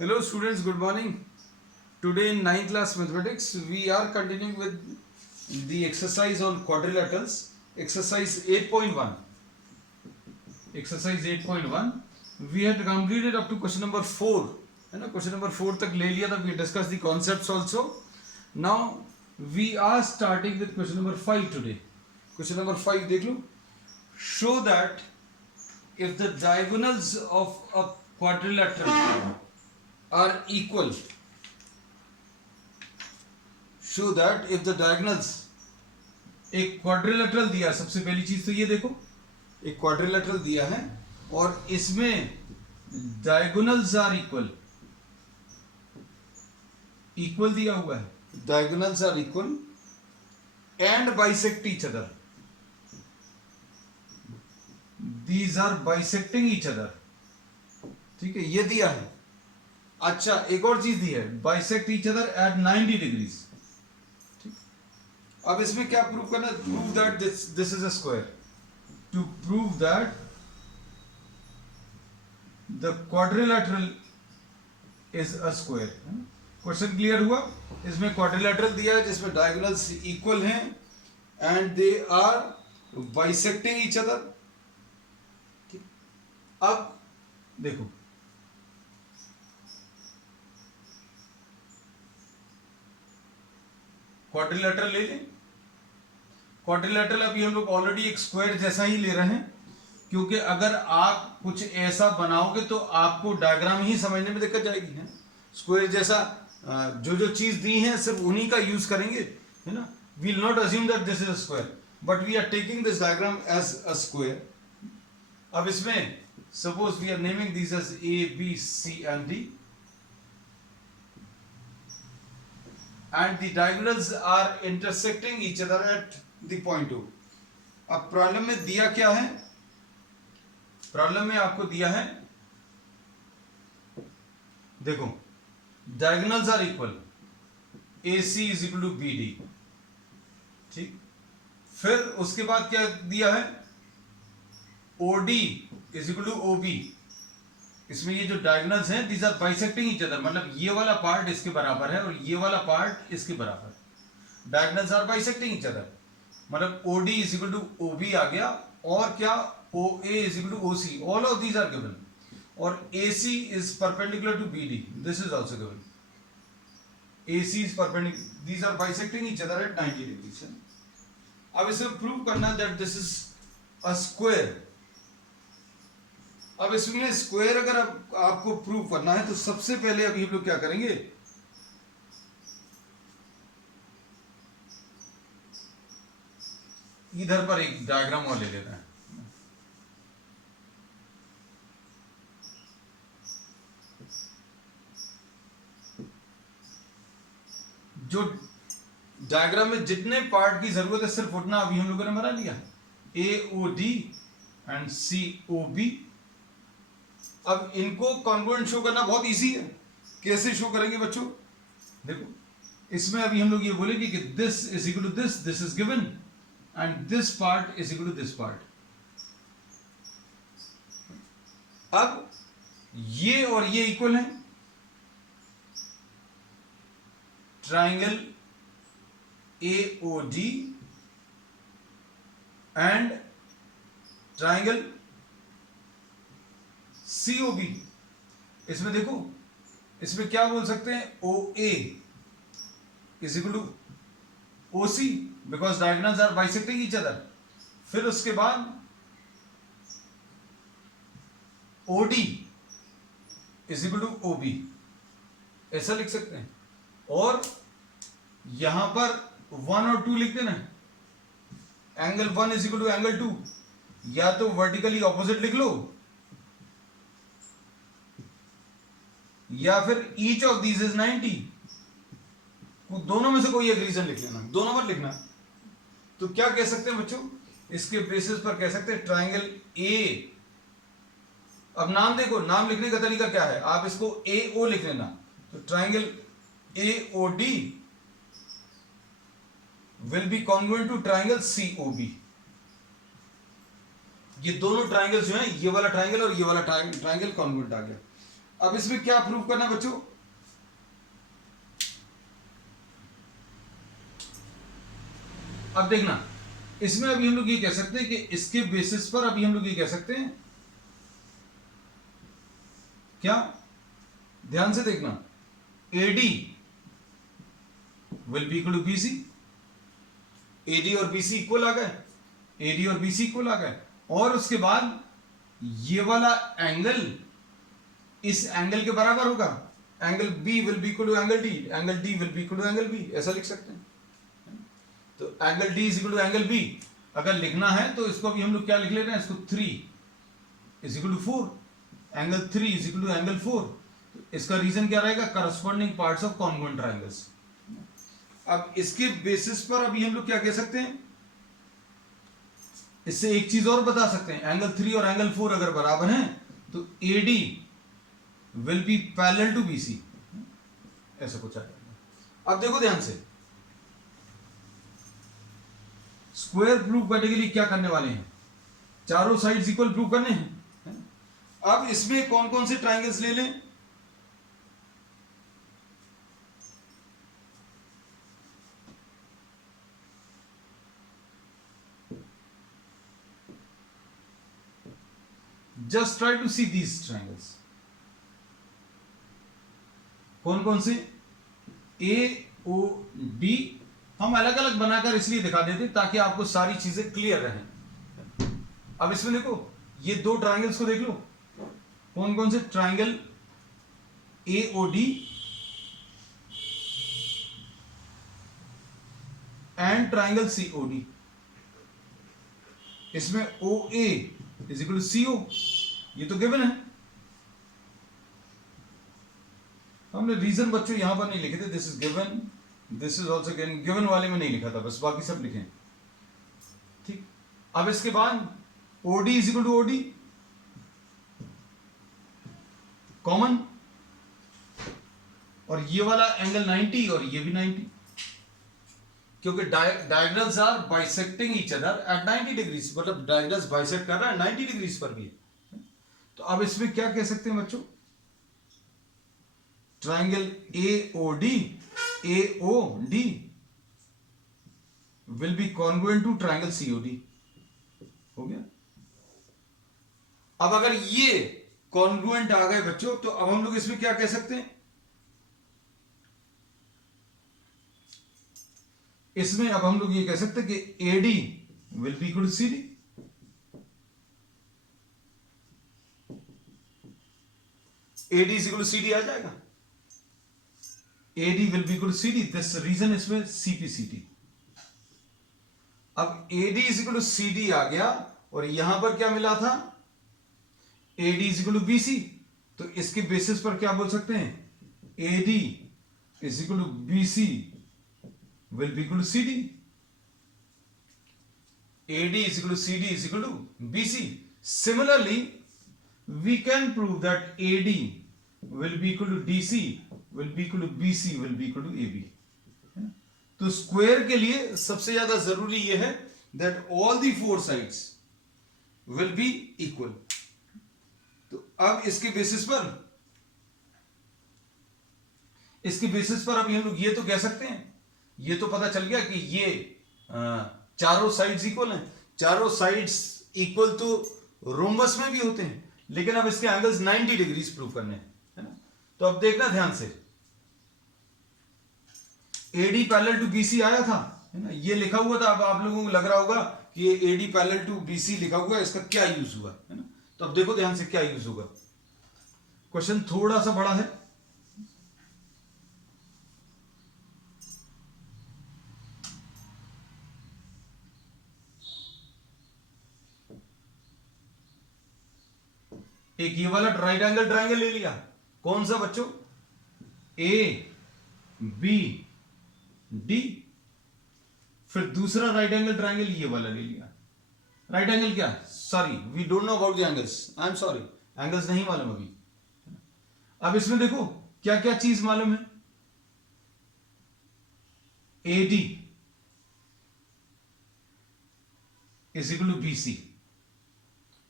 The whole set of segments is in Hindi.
Hello students, good morning. Today in 9th class mathematics, we are continuing with the exercise on quadrilaterals, exercise 8.1. Exercise 8.1. We had completed up to question number 4. है ना, question number 4 तक ले लिया था. We discussed the concepts also. Now we are starting with question number 5 today. Question number 5 देख लो. Show that if the diagonals of a quadrilateral are equal, show that if the diagonals, एक क्वाड्रिलेटरल दिया, सबसे पहली चीज तो ये देखो, एक क्वाड्रिलेटरल दिया है और इसमें डायगोनल्स आर इक्वल, इक्वल दिया हुआ है, diagonals are equal and bisect each other, these are bisecting each other. ठीक है, ये दिया है. अच्छा, एक और चीज दी है, bisect each other at 90 degrees. ठीक, अब इसमें क्या प्रूव करना है? Prove that this is a square. To prove that the quadrilateral is a square. Question clear हुआ? इसमें क्वाड्रिलेटरल दिया है जिसमें डायगोनल्स इक्वल हैं and they are bisecting each other. अब देखो, क्वाड्रिलेटरल ले लें. क्वाड्रिलेटरल अभी हम लोग ऑलरेडी एक स्क्वायर जैसा ही ले रहे हैं, क्योंकि अगर आप कुछ ऐसा बनाओगे तो आपको डायग्राम ही समझने में दिक्कत जाएगी. है स्क्वायर जैसा जो जो चीज दी है सिर्फ उन्हीं का यूज करेंगे, है ना. We will not assume that this is a square, but we are taking this diagram as a square. अब इसमें suppose we are naming this as A B C and D and the diagonals are intersecting each other at the point O. अब प्रॉब्लम में दिया क्या है? प्रॉब्लम में आपको दिया है, देखो, diagonals are equal, AC is equal to BD. ठीक, फिर उसके बाद क्या दिया है? OD is equal to OB. इसमें ये जो डायगोनल्स हैं, these are bisecting each other, मतलब ये वाला पार्ट इसके बराबर है और ये वाला पार्ट इसके बराबर. Diagonals are bisecting each other, मतलब OD is equal to OB आ गया, और क्या OA is equal to OC. All of these are given, और AC is perpendicular to BD. This is also given. AC is perpendicular, these are bisecting each other at 90 degrees. अब इसे प्रूव करना that this is a square. अब इसमें स्क्वायर अगर आपको प्रूव करना है तो सबसे पहले अभी हम लोग क्या करेंगे? इधर पर एक डायग्राम और ले लेते हैं. जो डायग्राम में जितने पार्ट की जरूरत है सिर्फ उतना अभी हम लोगों ने बना लिया. AOD and COB. अब इनको कॉन्ग्रुएंट शो करना बहुत इजी है. कैसे शो करेंगे बच्चों? देखो, इसमें अभी हम लोग ये बोलेंगे कि this is equal to this is given and this part is equal to this part. अब ये और ये इक्वल है. Triangle AOD and triangle COB. इसमें देखो, इसमें क्या बोल सकते हैं? OA is equal to OC because diagonals are bisecting each other. फिर उसके बाद OD is equal to OB, ऐसा लिख सकते हैं. और यहां पर 1 और 2 लिख देना. Angle 1 is equal to angle 2, या तो वर्टिकली ऑपोजिट लिख लो, या फिर ईच ऑफ दीज इज 90. दोनों में से कोई एक रीजन लिख लेना, दोनों पर लिखना. तो क्या कह सकते हैं बच्चों? इसके बेसिस पर कह सकते हैं ट्राइंगल A. अब नाम देखो, नाम लिखने का तरीका क्या है? आप इसको AO लिख लेना. तो triangle AOD will be congruent to triangle COB. ये दोनों ट्राइंगल्स जो हैं, ये वाला ट्राइंगल और ये वाला ट्राइंगल कॉन्ग्रुएंट आ गया. अब इसमें क्या प्रूव करना है बच्चों? अब देखना, इसमें अभी हम लोग ये कह सकते हैं कि इसके बेसिस पर अभी हम लोग ये कह सकते हैं क्या, ध्यान से देखना, AD will be equal to BC. AD और बीसी इक्वल आ गए, एडी और बीसी इक्वल आ गए, और उसके बाद ये वाला एंगल इस एंगल के बराबर होगा, angle B will be equal to angle D, angle D will be equal to angle B, ऐसा लिख सकते हैं। तो angle D is equal to angle B अगर लिखना है तो इसको अभी हम लोग क्या लिख ले रहे हैं, इसको 3 is equal to 4, angle 3 is equal to angle 4। तो इसका रीजन क्या रहेगा, corresponding parts of congruent triangles. अब इसके बेसिस पर अभी हम लोग क्या कह सकते हैं, इससे एक चीज और बता सकते हैं, एंगल 3 और एंगल 4 अगर बराबर हैं तो AD will be parallel to BC, ऐसा कुछ आएगा। अब देखो ध्यान से, स्क्वायर प्रूव करने के लिए क्या करने वाले हैं, चारों साइड्स इक्वल प्रूव करने हैं। अब इसमें कौन कौन से ट्रायंगल्स ले लें, just try to see these triangles. कौन कौन से, AOD हम अलग अलग बनाकर इसलिए दिखा देते ताकि आपको सारी चीजें क्लियर रहें। अब इसमें देखो, ये दो ट्रायंगल्स को देख लो, कौन कौन से, triangle AOD and triangle COD। इसमें OA is equal to CO, ये तो गिवन है। हमने रीजन बच्चों यहां पर नहीं लिखे थे, this is given, this is also given, given वाले में नहीं लिखा था, बस बाकी सब लिखे। ठीक, अब इसके बाद OD is equal to OD common, और ये वाला एंगल 90 और ये भी 90, क्योंकि diagonals are bisecting each other at 90 degrees, मतलब डायगोनल्स बाइसेक्ट कर रहा है 90 डिग्रीज पर भी। तो अब इसमें क्या कह सकते हैं बच्चों, triangle AOD will be congruent to triangle COD। हो गया। अब अगर ये कॉन्ग्रुएंट आ गए बच्चों, तो अब हम लोग इसमें क्या कह सकते हैं, इसमें अब हम लोग ये कह सकते हैं कि AD will be equal to CD। AD is equal to CD आ जाएगा, AD will be equal to CD, this reason इसमें CPCD। अब AD is equal to CD आ गया, और यहां पर क्या मिला था, AD is equal to BC। तो इसके बेसिस पर क्या बोल सकते हैं, AD is equal to BC will be equal to CD. AD is equal to CD is equal to BC. Similarly, we can prove that AD will be equal to DC, will be equal to BC, will be equal to AB. तो स्क्वायर के लिए सबसे ज्यादा जरूरी यह है that all the four sides will be equal. तो अब इसके बेसिस पर अभी हम लोग ये तो कह सकते हैं, ये तो पता चल गया कि ये चारों साइड्स इक्वल हैं। चारों साइड्स इक्वल तो रोम्बस में भी होते हैं, लेकिन अब इसके एंगल्स 90 डिग्रीज प्रूव करने हैं, है ना। तो अब देखना ध्यान से, AD पैरेलल टू BC आया था, है ना, ये लिखा हुआ था। अब आप लोगों को लग रहा होगा कि ये AD पैरेलल टू BC लिखा हुआ है, इसका क्या यूज हुआ, है ना। तो अब देखो ध्यान से क्या यूज होगा, क्वेश्चन थोड़ा सा बड़ा है। एक ये वाला राइट एंगल ट्रायंगल ले लिया, कौन सा बच्चों, ABD। फिर दूसरा राइट एंगल ट्रायंगल ये वाला ले लिया। राइट एंगल क्या, sorry we don't know about the angles, I am sorry, angles नहीं मालूम अभी। अब इसमें देखो क्या क्या चीज मालूम है, AD is equal to BC,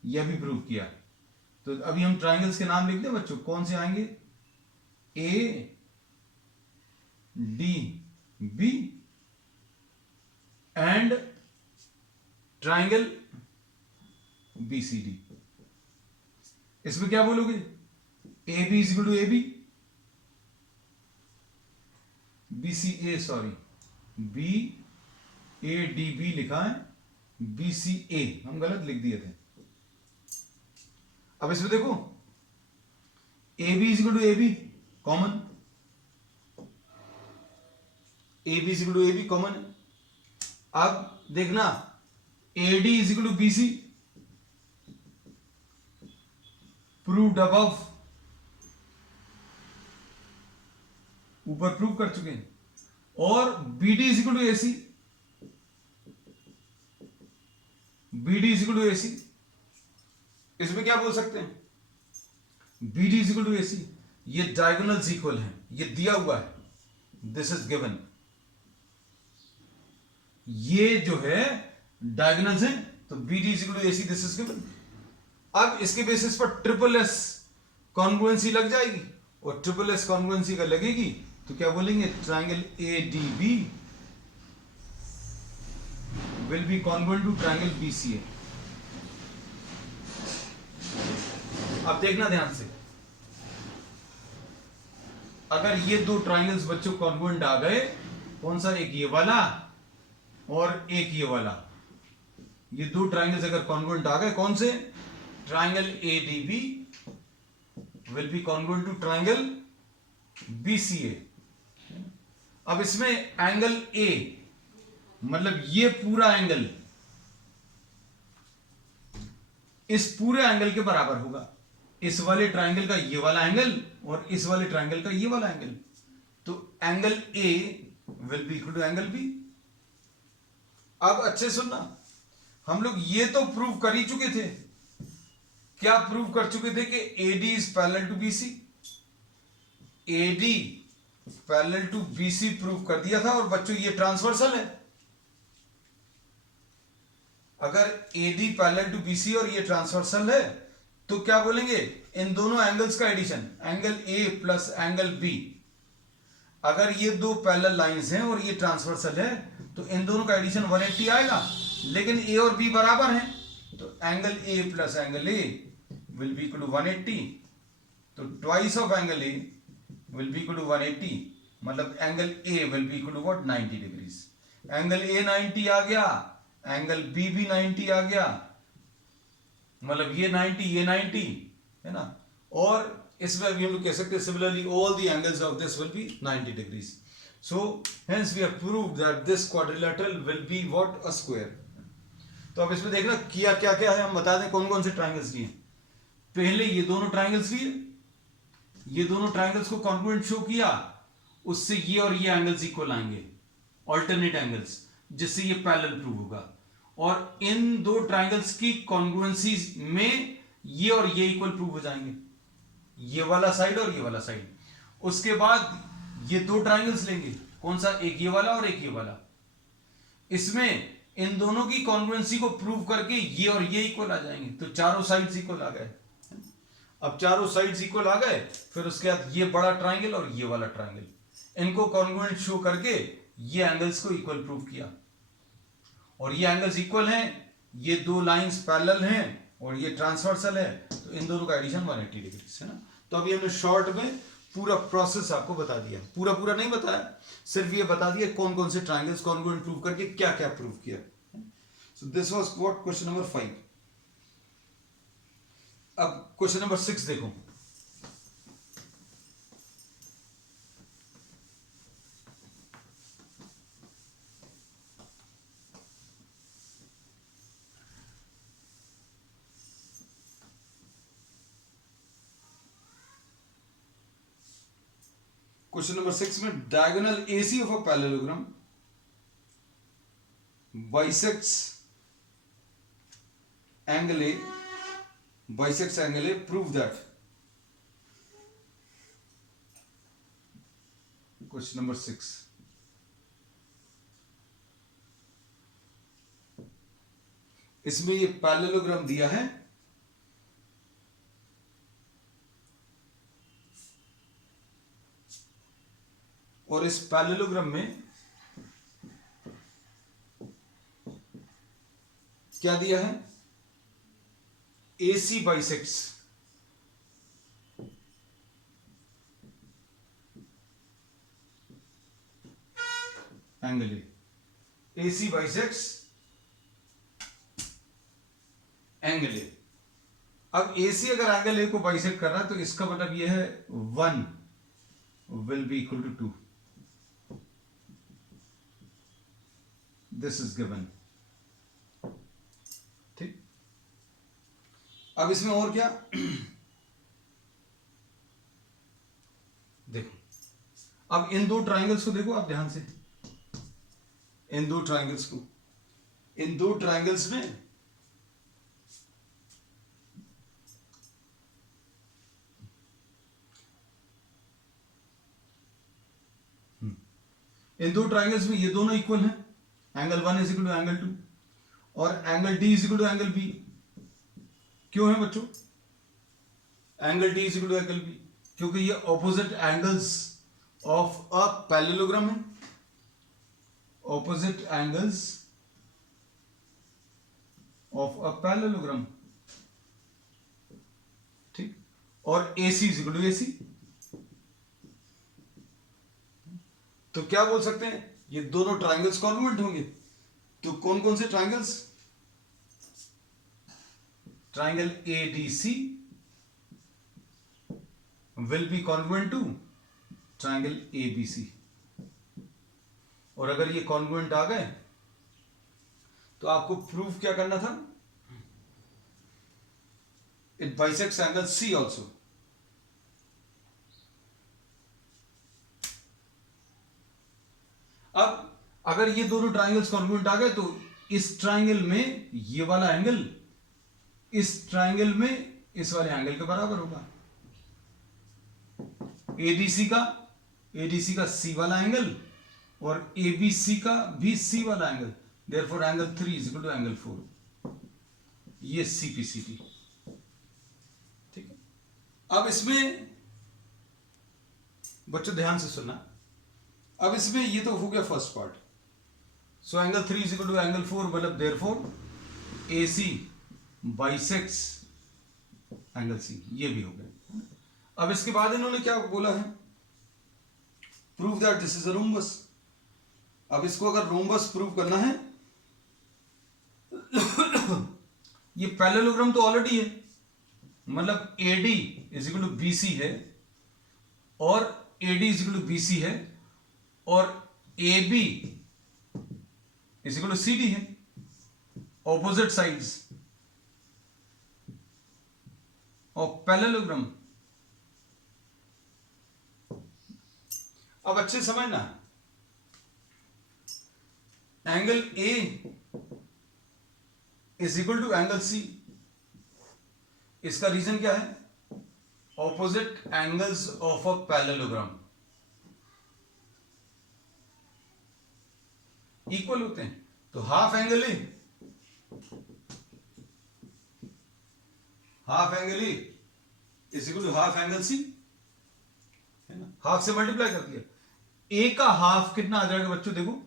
यह भी प्रूव किया। तो अभी हम ट्राइंगल्स के नाम लिखते हैं बच्चों, कौन से आएंगे? A D B and triangle B C D. इसमें क्या बोलोगे? A B is equal to A B, B C A, sorry B A D B लिखा है, बी सी ए हम गलत लिख दिए थे। अब इसमें देखो, A B is equal to A B common, A B is equal to A B common है। अब देखना, A D is equal to B C, proved above, ऊपर प्रूव कर चुके हैं। और B D is equal to A C, B D is equal to A C, इसमें क्या बोल सकते हैं? B D is equal to A C, ये डायगोनल्स इक्वल है, ये दिया हुआ है, दिस इज गिवन, ये जो है डायगोनल्स है, तो B D is equal to A C, this is given. अब इसके बेसिस पर ट्रिपल एस कॉन्ग्रुएंसी लग जाएगी, और ट्रिपल एस कॉन्ग्रुएंसी का लगेगी तो क्या बोलेंगे? Triangle A D B will be congruent to triangle B C A. अब देखना ध्यान से, अगर ये दो ट्राइंगल्स बच्चों कॉन्ग्रुएंट आ गए, कौन सा? एक ये वाला और एक ये वाला, ये दो ट्राइंगल्स अगर कॉन्ग्रुएंट आ गए, कौन से? Triangle A D B will be congruent to triangle B C A. अब इसमें एंगल ए, मतलब ये पूरा एंगल इस पूरे एंगल के बराबर होगा, इस वाले ट्राइंगल का ये वाला एंगल और इस वाले ट्राइंगल का ये वाला एंगल। तो angle A will be equal to angle B. अब अच्छे सुनना, हम लोग ये तो प्रूव कर ही चुके थे, क्या प्रूव कर चुके थे? कि AD is parallel to BC, AD parallel to BC prove कर दिया था। और बच्चों ये ट्रांसवर्सल है, अगर AD पैरेलल टू BC और ये ट्रांसवर्सल है तो क्या बोलेंगे? इन दोनों एंगल्स का addition, angle A plus angle B। अगर ये दो पैरेलल लाइंस हैं और ये ट्रांसवर्सल है तो इन दोनों का एडिशन 180 आएगा, लेकिन A और B बराबर हैं, तो angle A plus angle A will be equal to 180, तो twice of angle A will be equal to 180, मतलब angle A will be equal to what? 90 degrees. Angle A 90 आ गया, एंगल B भी 90 आ गया, मतलब ये 90 ये 90 है ना। और इसमें भी हम लोग कह सकते हैं similarly all the angles of this will be 90 degrees. So hence we have proved that this quadrilateral will be what? A square. तो अब इसमें देखना किया क्या क्या है, हम बता दें कौन कौन से ट्राइंगल्स लिए। पहले ये दोनों ट्राइंगल्स लिए, ये दोनों ट्राइंगल्स को कॉन्ग्रुएंट शो किया, उससे ये और ये एंगल्स इक्वल आएंगे, ऑल्टरनेट एंगल्स, जिससे ये पैरेलल प्रूव होगा। और इन दो ट्राइंगल्स की कॉन्ग्रुएंसी में ये और ये इक्वल प्रूव हो जाएंगे, ये वाला साइड और ये वाला साइड। उसके बाद ये दो ट्राइंगल्स लेंगे, कौन सा? एक ये वाला और एक ये वाला। इसमें इन दोनों की कॉन्ग्रुएंसी को प्रूव करके ये और ये इक्वल आ जाएंगे, तो चारों साइड्स इक्वल आ गए। अब चारों साइड्स इक्वल आ गए, फिर उसके बाद ये बड़ा ट्राइंगल और ये वाला ट्राइंगल, इनको कॉन्ग्रुएंट शो करके ये एंगल्स को इक्वल प्रूव किया। और ये एंगल्स इक्वल हैं, ये दो लाइंस पैरेलल हैं और ये ट्रांसवर्सल है, तो इन दोनों का एडिशन 180 डिग्री है ना। तो अभी हमने शॉर्ट में पूरा प्रोसेस आपको बता दिया, पूरा पूरा नहीं बताया, सिर्फ ये बता दिया कौन कौन से ट्राइंगल्स कॉन्ग्रुएंट प्रूव करके क्या क्या प्रूव किया। So this was what? Question number 5। अब क्वेश्चन नंबर 6 देखो। क्वेश्चन नंबर 6 में diagonal AC of a parallelogram bisects angle A, bisects angle A, prove that। Question number 6, इसमें ये पैरेललोग्राम दिया है, और इस पैरेललोग्राम में क्या दिया है, AC bisects angle A, AC bisects angle A. अब AC अगर एंगल ए को बाइसेक्ट कर रहा है तो इसका मतलब यह है 1 will be equal to 2, this is given. ठीक, अब इसमें और क्या देखो, अब इन दो ट्राइंगल्स को देखो आप ध्यान से, इन दो ट्राइंगल्स को, इन दो ट्राइंगल्स में ये दोनों इक्वल हैं, angle 1 is equal to angle 2 और angle D is equal to angle B। क्यों है बच्चों angle D is equal to angle B? क्योंकि ये opposite angles of a parallelogram है, opposite angles of a parallelogram. ठीक, और AC is equal to AC। तो क्या बोल सकते हैं, ये दोनों ट्राइंगल्स कॉन्ग्रुएंट होंगे। तो कौन कौन से triangles, triangle ADC will be congruent to triangle ABC। और अगर ये कॉन्ग्रुएंट आ गए तो आपको प्रूफ क्या करना था, it bisects angle C also. अब अगर ये दोनों ट्राइंगल्स कॉन्ग्रुएंट आ गए तो इस ट्राइंगल में ये वाला एंगल इस ट्राइंगल में इस वाले एंगल के बराबर होगा। ADC का C वाला एंगल और ABC का भी C वाला angle, therefore angle 3 is equal to angle 4। ये CPCT। ठीक है, अब इसमें बच्चों ध्यान से सुनना, अब इसमें ये तो हो गया first part. So angle 3 is equal to angle 4, मतलब therefore AC bisects angle C, ये भी हो गया। अब इसके बाद इन्होंने क्या बोला है, prove that this is a rhombus. अब इसको अगर रोम्बस प्रूव करना है ये पैरेललोग्राम तो ऑलरेडी है, मतलब AD is equal to BC है और AD is equal to BC है और AB is equal to CD है, ऑपोजिट साइड्स ऑफ पैरेललोग्राम। अब अच्छे समझना, angle A is equal to angle C। इसका रीजन क्या है, opposite angles of a parallelogram equal होते हैं। तो half angle A is equal to half angle C, है ना, हाफ से मल्टीप्लाई कर दिया। A का हाफ कितना आ जाएगा बच्चों, देखो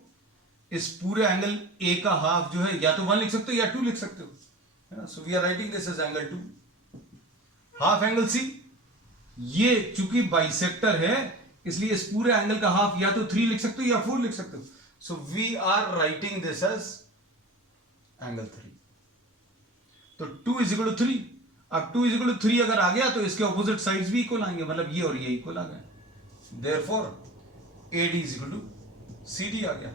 इस पूरे एंगल A का हाफ जो है या तो 1 लिख सकते हो या 2 लिख सकते हो, है ना। So we are writing this as angle 2, half angle C। ये चूंकि बाइसेक्टर है इसलिए इस पूरे एंगल का हाफ या तो 3 लिख सकते हो या 4 लिख सकते हो। So we are writing this as angle 3। तो 2 इज इक्वल टू 3। अब 2 इज इक्वल टू 3 अगर आ गया तो इसके ऑपोजिट साइड्स भी इक्वल आएंगे, मतलब ये और ये इक्वल आ गए, therefore AD is equal to CD आ गया।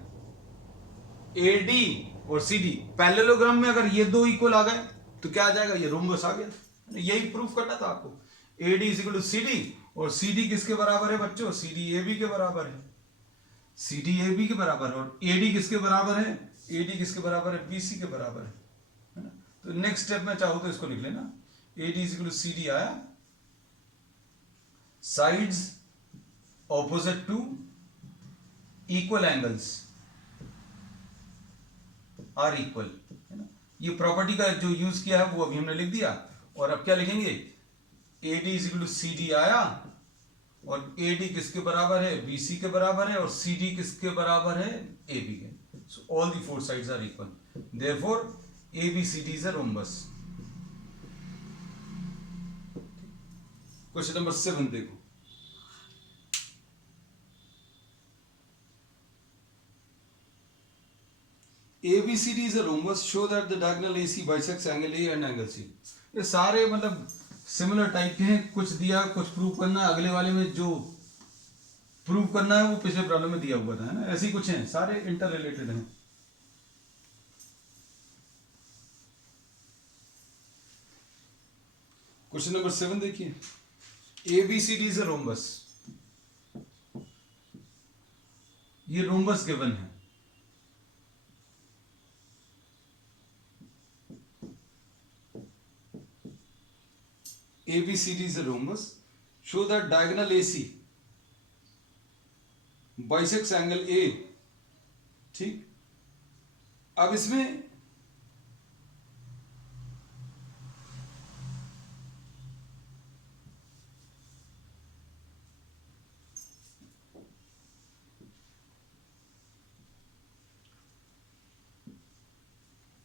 AD और CD पैरेललोग्राम में अगर ये दो इक्वल आ गए तो क्या आ जाएगा, ये रोम्बस आ गया। यही प्रूफ करना था आपको। AD is equal to CD और CD किसके बराबर है बच्चों, CD AB के बराबर है, CD AB के बराबर है। और AD किसके बराबर है, AD किसके बराबर है, BC के बराबर है ना। तो नेक्स्ट स्टेप में चाहो तो इसको लिख लेना, AD is equal to CD आया, sides opposite to equal angles are equal, है ना। ये प्रॉपर्टी का जो यूज किया है वो अभी हमने लिख दिया। और अब क्या लिखेंगे, AD is equal to CD आया और AD किसके बराबर है, BC के बराबर है, और CD किसके बराबर है, AB के. So all the four sides are equal. Therefore ABCD is a rhombus. Question number 7 देखो. ABCD is a rhombus. Show that the diagonal AC bisects angle A and angle C. ये सारे मतलब सिमिलर टाइप के हैं. कुछ दिया, कुछ प्रूव करना है. अगले वाले में जो प्रूव करना है वो पिछले प्रॉब्लम में दिया हुआ था, है ना. ऐसे ही कुछ हैं, सारे इंटर रिलेटेड हैं. क्वेश्चन नंबर 7 देखिए. ABCD is a rhombus. ये रोम्बस गिवन है. ABCD is a rhombus. Show that diagonal AC bisects angle A. ठीक. अब इसमें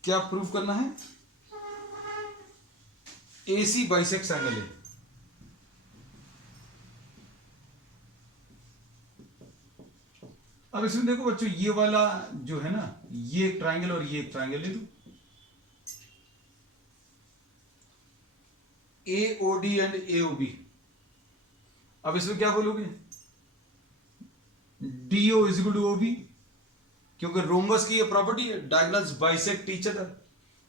क्या प्रूव करना है, AC bisects angle A. अब इसमें देखो बच्चों, ये वाला जो है ना, ये एक ट्राइंगल और ये एक ट्राइंगल ले लो. AOD and AOB. अब इसमें क्या बोलोगे, DO is equal to OB, क्योंकि रोम्बस की ये प्रॉपर्टी है, diagonals bisect each other.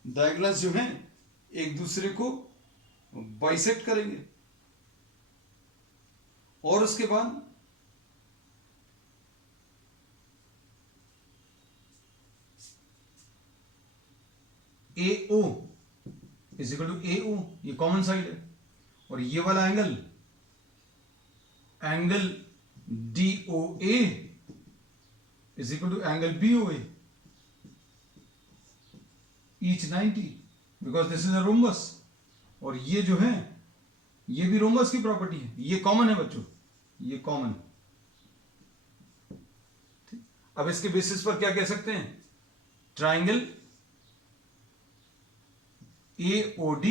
Diagonals जो हैं एक दूसरे को बाइसेक्ट करेंगे. और उसके बाद AO is equal to AO, ये कॉमन साइड है. और ये वाला angle DOA is equal to angle BOA, each 90, because this is a rhombus. और ये जो है ये भी रोम्बस की प्रॉपर्टी है. ये कॉमन है बच्चों, ये कॉमन. अब इसके बेसिस पर क्या कह सकते हैं, triangle AOD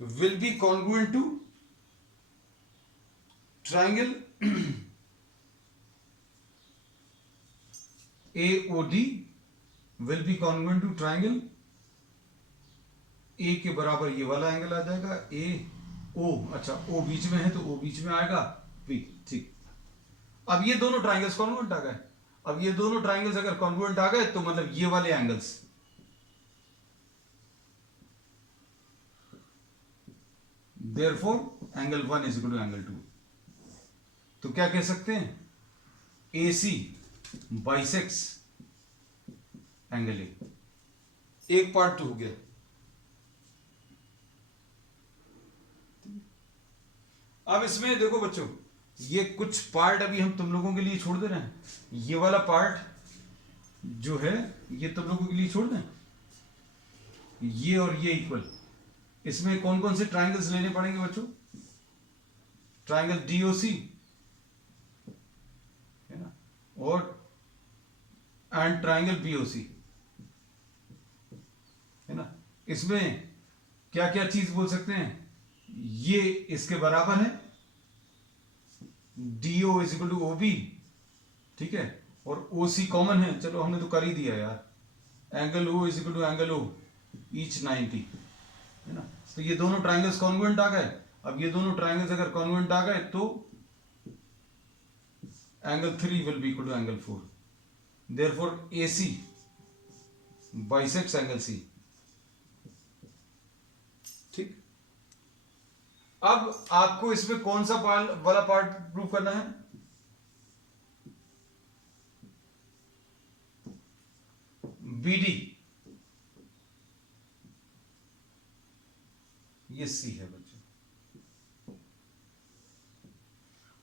will be congruent to triangle AOD will be congruent to triangle A के बराबर ये वाला एंगल आ जाएगा AO. अच्छा, O बीच में है तो O बीच में आएगा P. ठीक. अब ये दोनों ट्राइंगल्स कॉन्ग्रुएंट आ गए. अब ये दोनों ट्राइंगल्स अगर कॉन्ग्रुएंट आ गए तो मतलब ये वाले angles, therefore angle 1 is equal to angle 2. तो क्या कह सकते हैं, AC बाइसेक्स एंगल A. एक पार्ट तो हो गया. अब इसमें देखो बच्चों, ये कुछ पार्ट अभी हम तुम लोगों के लिए छोड़ दे रहे हैं. ये वाला पार्ट जो है ये तुम लोगों के लिए छोड़ दें. ये और ये इक्वल. इसमें कौन कौन से ट्राइंगल्स लेने पड़ेंगे बच्चों, ट्राइंगल DOC है ना, और एंड ट्राइंगल BOC है ना. इसमें क्या क्या चीज बोल सकते हैं, ये इसके बराबर है, DO is equal to OB. ठीक है. और OC कॉमन है, चलो हमने तो कर ही दिया यार. Angle O is equal to angle O, each 90 है ना. तो ये दोनों ट्राइंगल्स कॉन्ग्रुएंट आ गए. अब ये दोनों ट्राइंगल्स अगर कॉन्ग्रुएंट आ गए तो angle 3 will be equal to angle 4. Therefore AC bisects angle C. ठीक. अब आपको इसमें कौन सा वाला पार्ट प्रूव करना है, BD. ये C है बच्चों.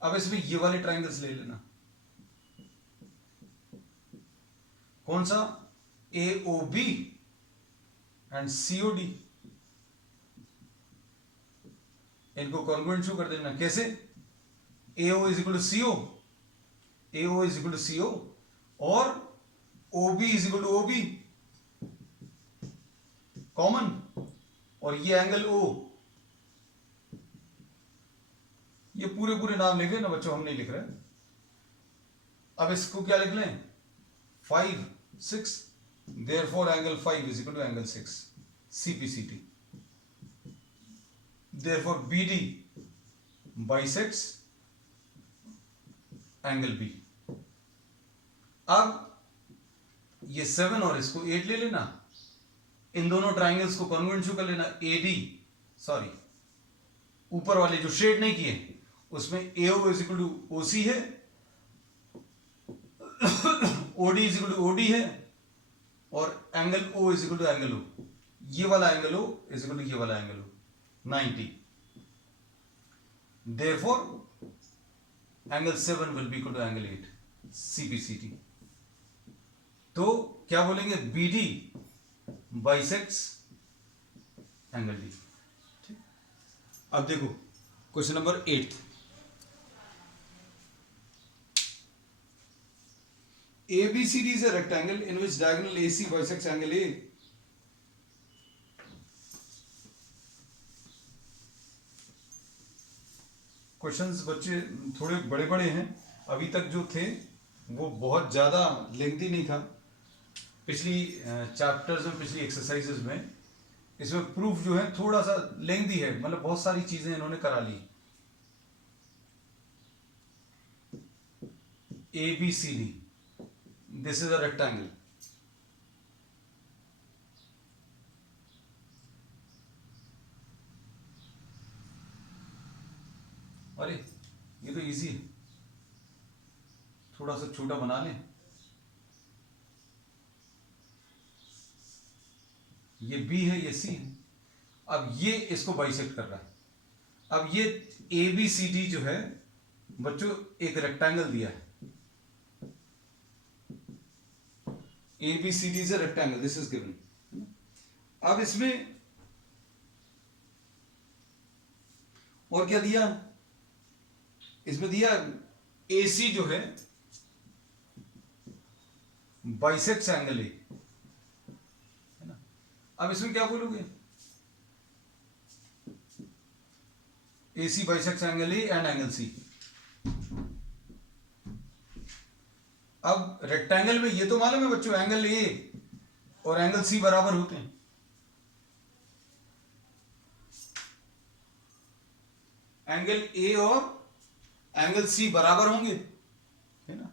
अब इसमें ये वाले ट्राइंगल्स ले लेना. कौन सा, AOB एंड COD. इनको कॉन्ग्रुएंट शो कर देना। कैसे? AO is equal to CO, AO is equal to CO और OB is equal to OB common, और ये एंगल O। ये पूरे पूरे नाम लिख लेना बच्चों, हम नहीं लिख रहे। अब इसको क्या लिख लें? 5 6, therefore angle 5 is equal to angle 6 CPCT, therefore BD bisects angle B। अब ये 7 और इसको 8 ले लेना, इन दोनों ट्राइंगल्स को कॉन्ग्रुएंट शो कर लेना। AD, सॉरी ऊपर वाले जो शेड नहीं किए उसमें AO is equal to OC है, OD is equal to OD है, और angle O is equal to angle O, ये वाला angle O is equal to ये वाला angle O 90। Therefore angle 7 will be equal to angle 8 CPCT। तो क्या बोलेंगे? BD bisects angle D। ठीक, अब देखो question number 8। ABCD is a rectangle in which diagonal AC bisects angle A। Questions बच्चे थोड़े बड़े बड़े हैं, अभी तक जो थे वो बहुत ज़्यादा लेंथी नहीं था। पिछली चैप्टर्स में, पिछली एक्सरसाइजेज में इसमें प्रूफ जो है थोड़ा सा लेंथी है, मतलब बहुत सारी चीज़ें इन्होंने करा ली। ABCD, this is a rectangle। अरे ये तो इजी है, थोड़ा सा छोटा बना लें। ये B है, ये C है। अब ये इसको बाइसेक्ट कर रहा है। अब ये ABCD जो है बच्चों एक रेक्टेंगल दिया है। ABCD is a rectangle, this is given। अब इसमें और क्या दिया? इसमें दिया AC जो है बाइसेक्ट्स एंगल A, है ना। अब इसमें क्या बोलोगे? AC bisects angle A and angle C। अब रेक्टेंगल में ये तो मालूम है बच्चों, एंगल A और एंगल C बराबर होते हैं। एंगल A और एंगल C बराबर होंगे, है ना।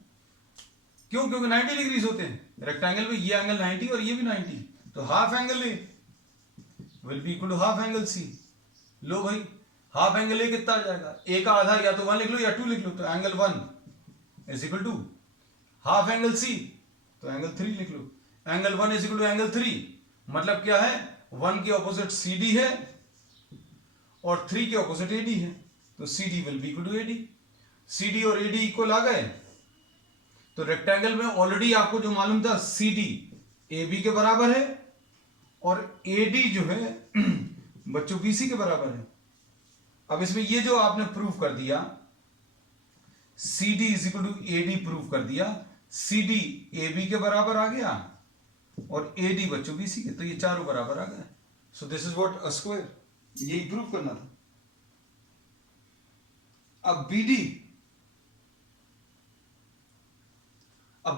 क्यों? क्योंकि 90 डिग्रीज होते हैं रेक्टेंगल में। ये एंगल 90 और ये भी 90, तो half angle A will be equal to half angle C। लो भाई, हाफ एंगल A कितना आ जाएगा? A का आधा या तो 1 लिख लो या 2 लिख लो, तो angle 1 is equal to half angle C, तो एंगल 3 लिख लो। Angle 1 is equal to angle 3, मतलब क्या है? 1 के ऑपोजिट CD है और 3 के ऑपोजिट AD है, तो CD will be equal to AD। CD और AD इक्वल आ गए, तो रेक्टेंगल में ऑलरेडी आपको जो मालूम था CD AB के बराबर है और AD जो है बच्चों BC के बराबर है। अब इसमें ये जो आपने प्रूफ कर दिया, CD is equal to AD proof कर दिया, CD AB के बराबर आ गया और AD बच्चों BC के, तो ये चारों बराबर आ गए। So this is what a square, यही प्रूफ करना था। अब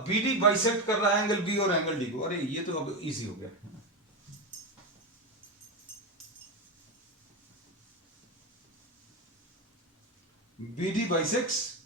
BD बाइसेक्ट कर रहा है एंगल B और एंगल D को। अरे ये तो अब इजी हो गया। BD बाइसेक्ट्स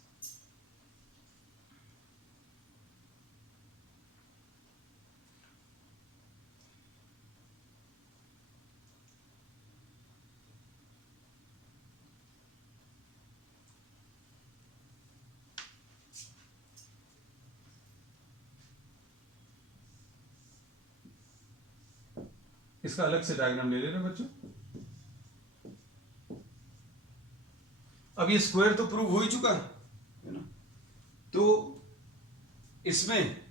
इसका अलग से डायग्राम ले लेना बच्चों। अब ये स्क्वायर तो प्रूव हो ही चुका है ना, तो इसमें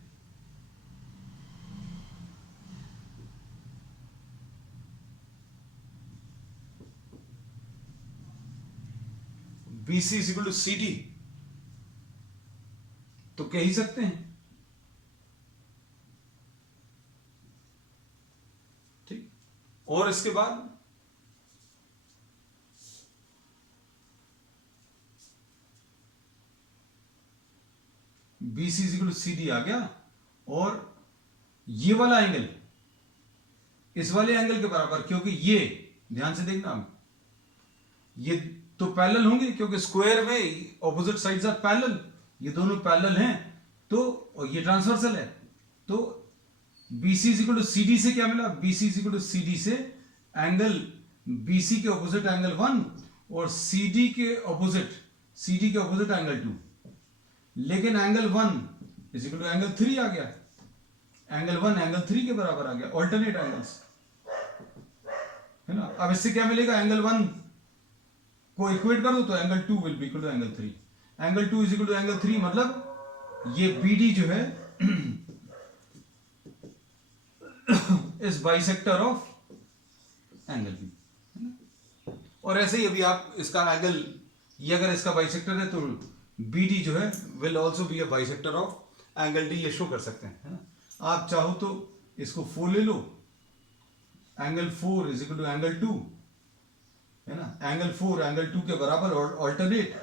BC is equal to CD, तो कह ही सकते हैं। ठीक, और इसके बाद BC is equal to CD आ गया, और ये वाला एंगल इस वाले एंगल के बराबर, क्योंकि ये ध्यान से देखना, ये तो पैरेलल होंगे क्योंकि स्क्वायर में ऑपोजिट साइड्स आर पैरेलल, ये दोनों पैरेलल हैं, तो और ये ट्रांसवर्सल है, तो BC is equal to CD से क्या मिला, BC is equal to CD से एंगल BC के ऑपोजिट एंगल 1 और CD के ऑपोजिट एंगल 2, लेकिन angle 1 is equal to angle 3 आ गया, एंगल 1 एंगल 3 के बराबर आ गया, ऑल्टरनेट एंगल्स है ना। अब इससे क्या मिलेगा, एंगल 1 को इक्वेट कर दो तो angle 2 will be equal to angle 3, angle 2 is equal to angle 3, मतलब ये BD जो है is bisector of angle B, है ना। और ऐसे ही अभी आप इसका एंगल, ये अगर इसका बाइसेक्टर है तो BD जो है will also be a bisector of angle D, ये शो कर सकते हैं, है ना। आप चाहो तो इसको 4 ले लो, angle 4 is equal to angle 2, है ना, एंगल 4 एंगल 2 के बराबर ऑल्टरनेट,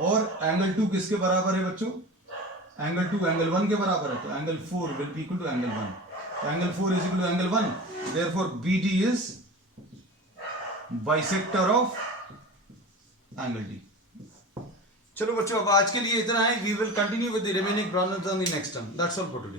और एंगल 2 किसके बराबर है बच्चों, एंगल 2 एंगल 1 के बराबर है, तो angle 4 will be equal to angle 1, तो angle 4 is equal to angle 1, therefore BD is bisector of angle D। चलो बच्चों, अब आज के लिए इतना है, we will continue with the remaining problems on the next term, that's all for today.